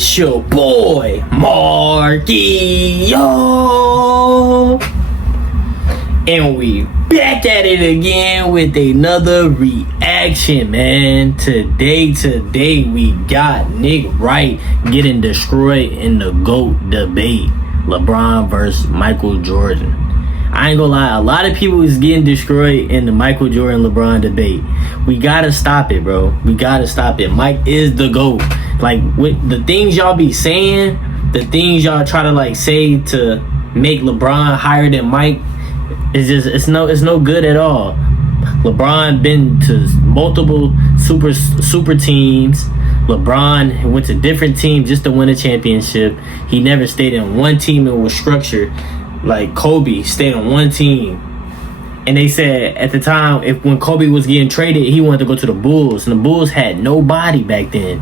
It's your boy, Marquio. And we back at it again with another reaction, man. Today we got Nick Wright getting destroyed in the GOAT debate. LeBron versus Michael Jordan. I ain't gonna lie, a lot of people is getting destroyed in the Michael Jordan-LeBron debate. We gotta stop it, bro. We gotta stop it. Mike is the GOAT. Like, with the things y'all be saying, the things y'all try to like say to make LeBron higher than Mike, it's no good at all. LeBron been to multiple super teams. LeBron went to different teams just to win a championship. He never stayed in one team that was structured. Like Kobe stayed on one team. And they said at the time, when Kobe was getting traded, he wanted to go to the Bulls. And the Bulls had nobody back then.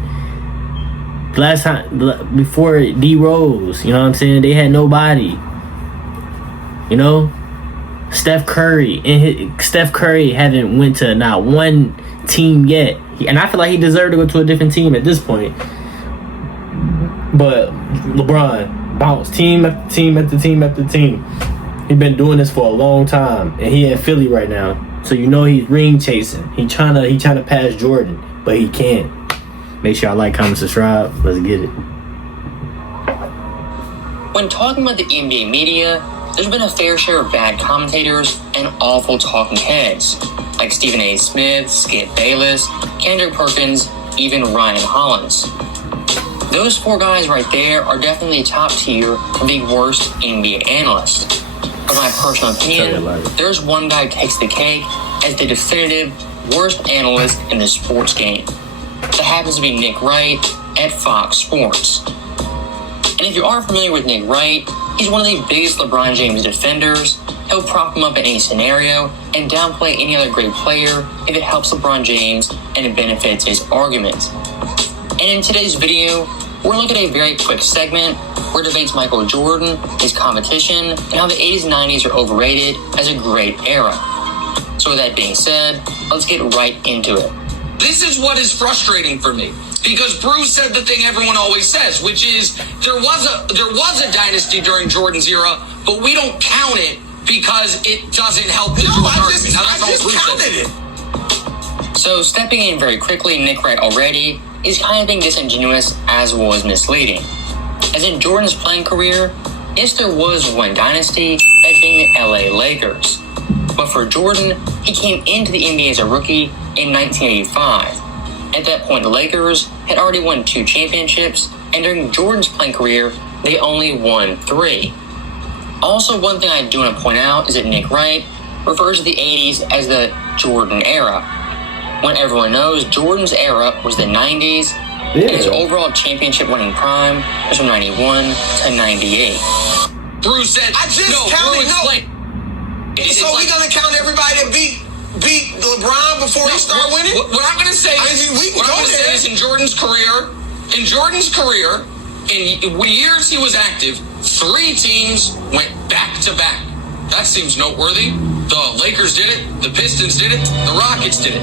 Last time, before D Rose, you know what I'm saying? They had nobody. You know? Steph Curry haven't went to not one team yet. And I feel like he deserved to go to a different team at this point. But LeBron bounced team after team after team after team. He been doing this for a long time, and he in Philly right now. So you know he's ring chasing. He trying to pass Jordan, but he can't. Make sure y'all like, comment, subscribe. Let's get it. When talking about the NBA media, there's been a fair share of bad commentators and awful talking heads, like Stephen A. Smith, Skip Bayless, Kendrick Perkins, even Ryan Hollins. Those four guys right there are definitely top tier of the worst NBA analysts. But in my personal opinion, there's one guy who takes the cake as the definitive worst analyst in the sports game. That happens to be Nick Wright at Fox Sports. And if you aren't familiar with Nick Wright, he's one of the biggest LeBron James defenders. He'll prop him up in any scenario and downplay any other great player if it helps LeBron James and it benefits his argument. And in today's video, we're looking at a very quick segment where it debates Michael Jordan, his competition, and how the 80s and 90s are overrated as a great era. So with that being said, let's get right into it. This is what is frustrating for me, because Bruce said the thing everyone always says, which is there was a dynasty during Jordan's era, but we don't count it because it doesn't help the Jordan argument. Now, that's all Bruce said. So stepping in very quickly, Nick Wright already is kind of being disingenuous as well as misleading. As in Jordan's playing career, yes, there was one dynasty, that being the LA Lakers. But for Jordan, he came into the NBA as a rookie in 1985. At that point, the Lakers had already won 2 championships, and during Jordan's playing career, they only won 3. Also, one thing I do want to point out is that Nick Wright refers to the 80s as the Jordan era, when everyone knows Jordan's era was the 90s, and his overall championship winning prime was from 91 to 98. Bruce said, So we gonna count everybody that beat LeBron before he start winning? What I'm gonna say is in Jordan's career, in years he was active, 3 teams went back to back. That seems noteworthy. The Lakers did it, the Pistons did it, the Rockets did it.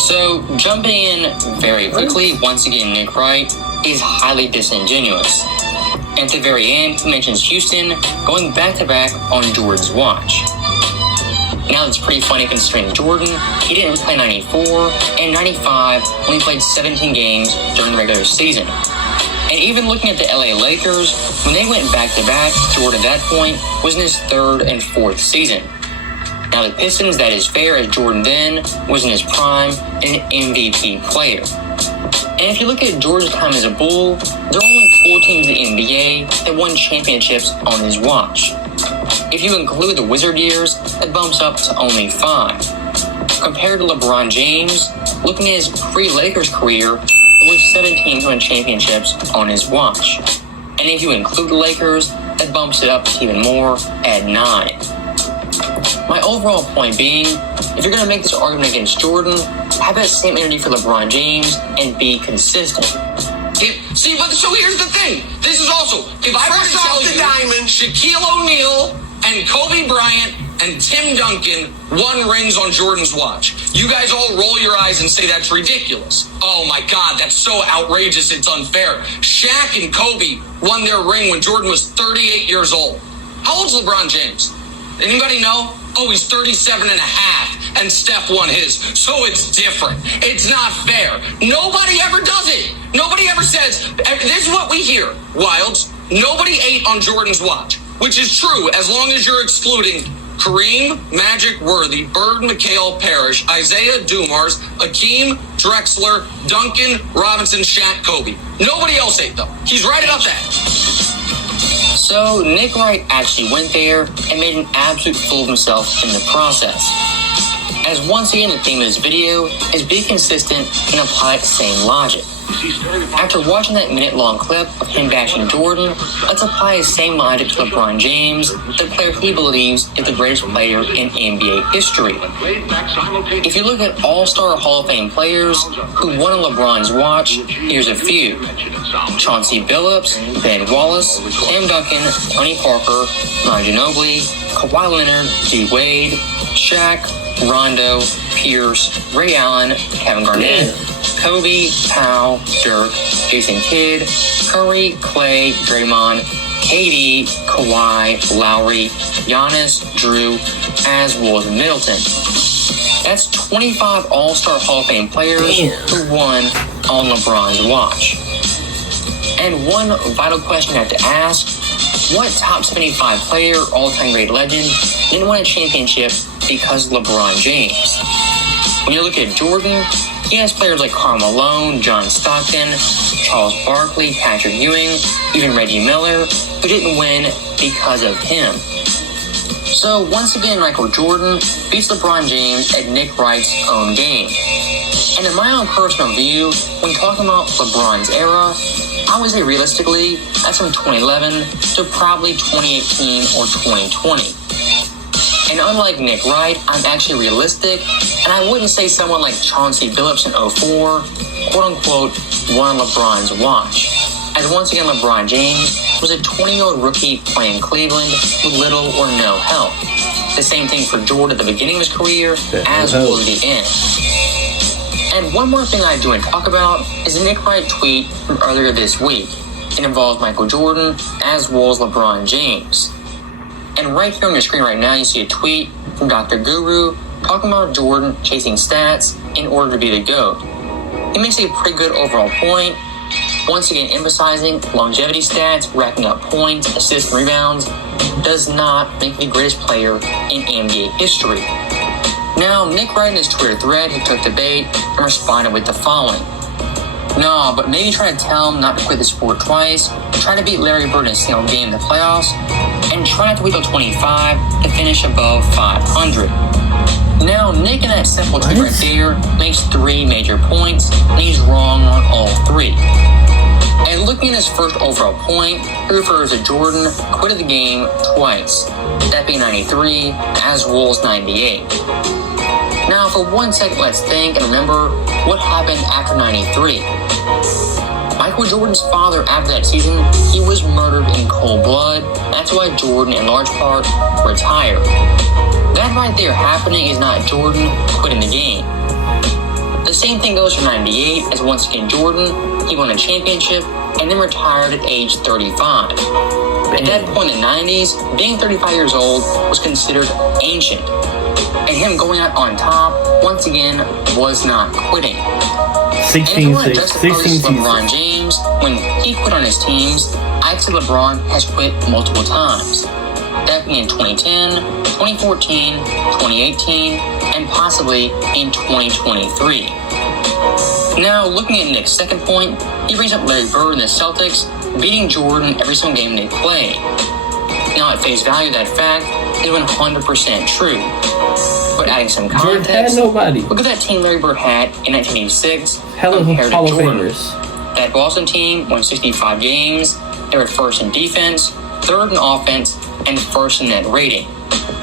So, jumping in very quickly, once again, Nick Wright is highly disingenuous. And at the very end, he mentions Houston going back-to-back on Jordan's watch. Now, that's pretty funny considering Jordan, he didn't play 94 and 95 when he played 17 games during the regular season. And even looking at the LA Lakers, when they went back-to-back, Jordan at that point was in his 3rd and 4th season. Now the Pistons, that is fair, as Jordan then was in his prime and an MVP player. And if you look at Jordan's time as a Bull, there are only 4 teams in the NBA that won championships on his watch. If you include the Wizard years, that bumps up to only 5. Compared to LeBron James, looking at his pre-Lakers career, there were 7 teams who won championships on his watch. And if you include the Lakers, that bumps it up to even more at 9. My overall point being, if you're going to make this argument against Jordan, have that same energy for LeBron James and be consistent. So here's the thing. This is also, if I were to tell you, Shaquille O'Neal And Kobe Bryant and Tim Duncan won rings on Jordan's watch. You guys all roll your eyes and say that's ridiculous. Oh my God, that's so outrageous, it's unfair. Shaq and Kobe won their ring when Jordan was 38 years old. How old's LeBron James? Anybody know? Oh, he's 37 and a half, and Steph won his. So it's different. It's not fair. Nobody ever does it. Nobody ever says, this is what we hear, Wilds. Nobody ate on Jordan's watch, which is true as long as you're excluding Kareem, Magic, Worthy, Bird, McHale, Parrish, Isaiah Dumars, Akeem, Drexler, Duncan, Robinson, Shaq, Kobe. Nobody else ate them. He's right about that. So Nick Wright actually went there and made an absolute fool of himself in the process. As once again, the theme of this video is be consistent and apply the same logic. After watching that minute-long clip of him bashing Jordan, let's apply the same logic to LeBron James, the player he believes is the greatest player in NBA history. If you look at all-star Hall of Fame players who won on LeBron's watch, here's a few. Chauncey Billups, Ben Wallace, Tim Duncan, Tony Parker, Manu Ginobili, Kawhi Leonard, D. Wade, Shaq, Rondo, Pierce, Ray Allen, Kevin Garnett, Kobe, Powell, Dirk, Jason Kidd, Curry, Clay, Draymond, KD, Kawhi, Lowry, Giannis, Drew, as well as Middleton. That's 25 All-Star Hall of Fame players who won on LeBron's watch. And one vital question I have to ask, what top 75 player, all-time great legend, didn't win a championship because of LeBron James? When you look at Jordan, he has players like Karl Malone, John Stockton, Charles Barkley, Patrick Ewing, even Reggie Miller, who didn't win because of him. So once again, Michael Jordan beats LeBron James at Nick Wright's own game. And in my own personal view, when talking about LeBron's era, I would say realistically, that's from 2011 to probably 2018 or 2020. And unlike Nick Wright, I'm actually realistic, and I wouldn't say someone like Chauncey Billups in 04, quote-unquote, won LeBron's watch. As once again, LeBron James was a 20-year-old rookie playing Cleveland with little or no help. The same thing for Jordan at the beginning of his career, as well as the end. And one more thing I do want to talk about is a Nick Wright tweet from earlier this week. It involves Michael Jordan, as well as LeBron James. And right here on your screen right now, you see a tweet from Dr. Guru talking about Jordan chasing stats in order to be the GOAT. He makes a pretty good overall point, once again emphasizing longevity stats, racking up points, assists, and rebounds, does not make the greatest player in NBA history. Now, Nick Wright in his Twitter thread, he took the bait and responded with the following. No, but maybe try to tell him not to quit the sport twice, try to beat Larry Bird in a single game in the playoffs, and try not to wait till 25 to finish above 500. Now, Nick in that simple tweet right there makes 3 major points, and he's wrong on all 3. And looking at his first overall point, he refers to Jordan quitting the game twice, that being 93, as well as 98. Now, for 1 second, let's think and remember what happened after 93. Michael Jordan's father, after that season, he was murdered in cold blood. That's why Jordan, in large part, retired. That right there happening is not Jordan quitting the game. The same thing goes for 98, as once again Jordan, he won a championship and then retired at age 35. At that point in the 90s, being 35 years old was considered ancient. And him going out on top, once again, was not quitting. 16 LeBron James, when he quit on his teams, I'd say LeBron has quit multiple times. That being in 2010, 2014, 2018, and possibly in 2023. Now, looking at Nick's second point, he brings up Larry Bird and the Celtics beating Jordan every single game they play. Now, at face value, that fact is 100% true. But adding some context, had nobody. Look at that team Larry Bird had in 1986 Hell of compared to Hall of Jordan. Famers. That Boston team won 65 games. They were first in defense, third in offense, and first in net rating.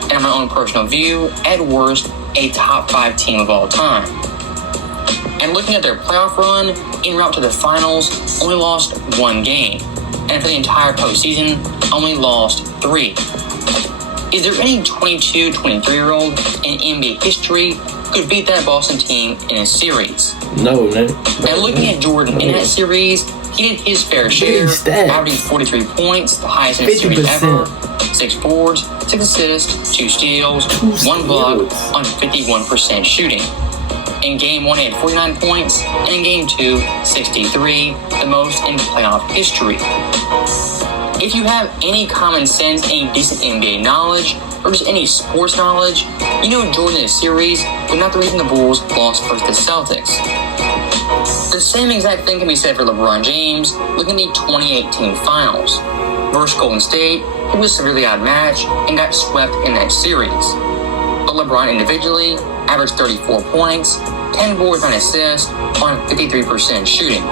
And in my own personal view, at worst, a top 5 team of all time. And looking at their playoff run, en route to the finals, only lost 1 game. And for the entire postseason, only lost 3. Is there any 22, 23-year-old in NBA history who could beat that Boston team in a series? No, man. And looking at Jordan in that series, he did his fair share, averaging 43 points, the highest in a series ever, 6 boards, 6 assists, 2 steals, 1 block on 51% shooting. In Game 1, he had 49 points, and in Game 2, 63, the most in playoff history. If you have any common sense, any decent NBA knowledge, or just any sports knowledge, you know Jordan in a series was not the reason the Bulls lost versus the Celtics. The same exact thing can be said for LeBron James looking at the 2018 Finals. Versus Golden State, he was severely outmatched and got swept in that series. But LeBron individually averaged 34 points, 10 boards, 9 assists on 53% shooting.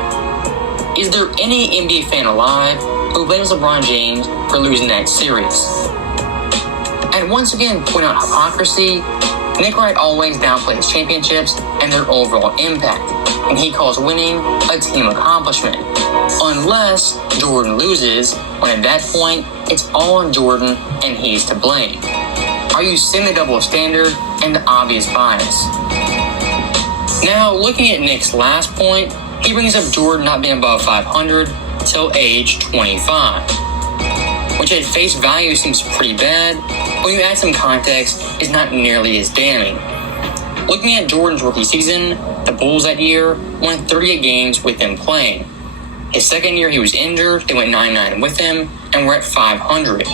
Is there any NBA fan alive who blames LeBron James for losing that series? And once again, point out hypocrisy, Nick Wright always downplays championships and their overall impact, and he calls winning a team accomplishment. Unless Jordan loses, when at that point, it's all on Jordan and he's to blame. Are you seeing the double standard and the obvious bias? Now, looking at Nick's last point, he brings up Jordan not being above 500 till age 25, which at face value seems pretty bad, but when you add some context, it's not nearly as damning. Looking at Jordan's rookie season, the Bulls that year won 38 games with him playing. His second year he was injured, they went 9-9 with him, and were at 500.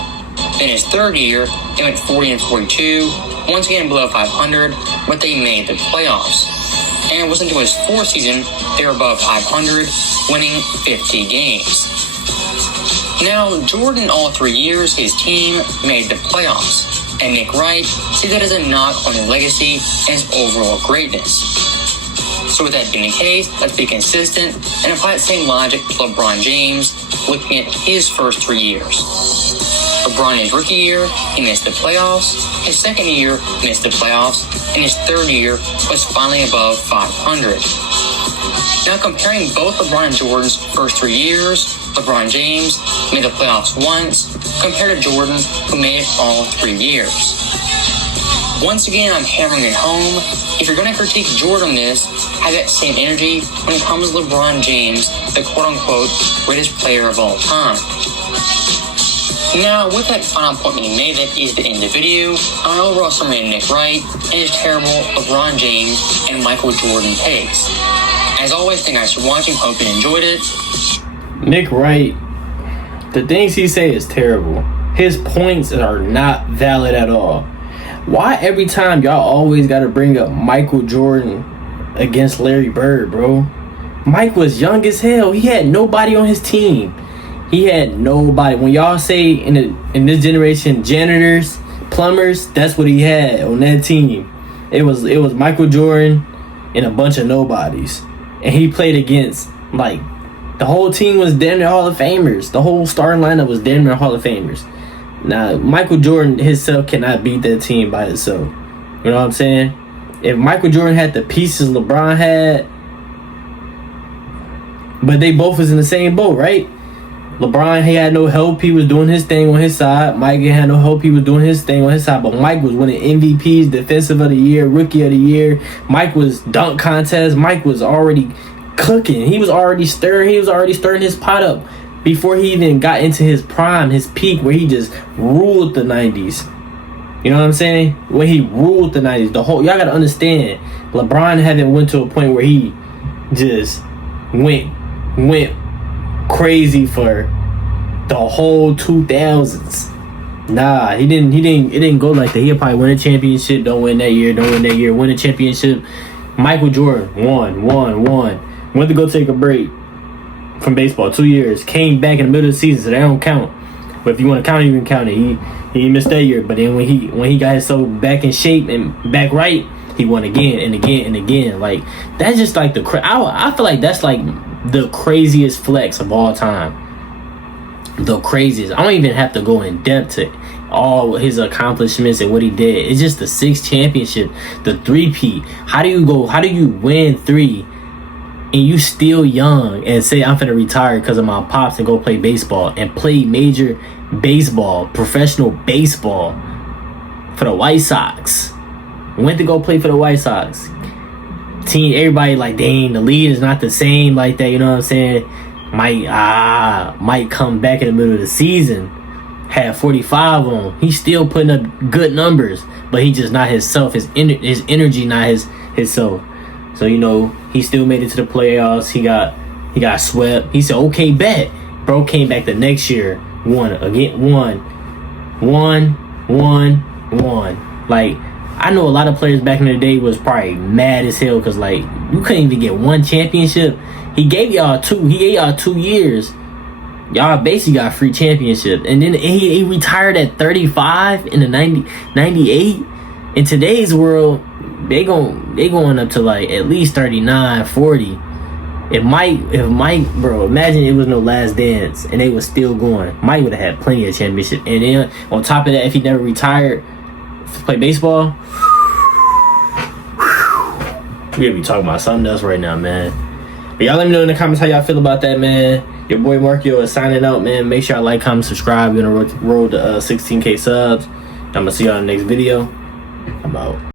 Then his third year, they went 40-42, once again below 500, but they made the playoffs. And it wasn't until his fourth season they were above 500, winning 50 games. Now, Jordan, all 3 years, his team made the playoffs, and Nick Wright sees that as a knock on his legacy and his overall greatness. So with that being the case, let's be consistent and apply that same logic to LeBron James, looking at his first 3 years. LeBron, his rookie year, he missed the playoffs. His second year, missed the playoffs. And his third year was finally above 500. Now, comparing both LeBron and Jordan's first 3 years, LeBron James made the playoffs once, compared to Jordan, who made it all 3 years. Once again, I'm hammering it home. If you're going to critique Jordan on this, have that same energy when it comes to LeBron James, the quote-unquote greatest player of all time. Now, with that final point being made, that is the end of the video. An overall summary of Nick Wright and his terrible LeBron James and Michael Jordan takes. As always, thank you guys for watching. Hope you enjoyed it. Nick Wright, the things he say is terrible. His points are not valid at all. Why every time y'all always got to bring up Michael Jordan against Larry Bird, bro? Mike was young as hell. He had nobody on his team. He had nobody. When y'all say in this generation, janitors, plumbers, that's what he had on that team. It was Michael Jordan and a bunch of nobodies. And he played against, like, the whole team was damn near Hall of Famers. The whole starting lineup was damn near Hall of Famers. Now, Michael Jordan himself cannot beat that team by itself. You know what I'm saying? If Michael Jordan had the pieces LeBron had, but they both was in the same boat, right? LeBron, he had no help. He was doing his thing on his side. Mike had no help. He was doing his thing on his side. But Mike was winning MVPs, Defensive of the Year, Rookie of the Year. Mike was dunk contest. Mike was already cooking. He was already stirring. He was already stirring his pot up before he even got into his prime, his peak, where he just ruled the 90s. You know what I'm saying? When he ruled the 90s. Y'all got to understand, LeBron haven't went to a point where he just went crazy for the whole 2000s. Nah, it didn't go like that. He'll probably win a championship, don't win that year, win a championship. Michael Jordan won. Went to go take a break from baseball 2 years, came back in the middle of the season, so that don't count. But if you want to count it, you can count it. He missed that year, but then when he got himself back in shape and back right, he won again and again and again. Like, that's just like I feel like that's like the craziest flex of all time. The craziest. I don't even have to go in depth to all his accomplishments and what he did. It's just the 6th championship, the 3-peat. How do you win 3 and you still young and say I'm finna retire because of my pops and go play baseball and play major baseball, professional baseball? for the White Sox. Went to go play for the White Sox. Team, everybody like, dang, the lead is not the same like that. You know what I'm saying? Might come back in the middle of the season. Had 45 on. He's still putting up good numbers, but he just not himself. His energy not his self. So you know, he still made it to the playoffs. He got swept. He said, okay, bet. Bro came back the next year, won. Like, I know a lot of players back in the day was probably mad as hell because, like, you couldn't even get one championship. He gave y'all 2 years. Y'all basically got a free championship. And then he retired at 35 in the 98. In today's world, they going up to, like, at least 39, 40. If Mike, bro, imagine it was no Last Dance and they was still going. Mike would have had plenty of championships. And then on top of that, if he never retired to play baseball, we're gonna be talking about something else right now, man. But y'all let me know in the comments how y'all feel about that, man. Your boy Markio is signing out, man. Make sure y'all like, comment, subscribe. We're gonna roll to 16K subs. I'm gonna see y'all in the next video. I'm out.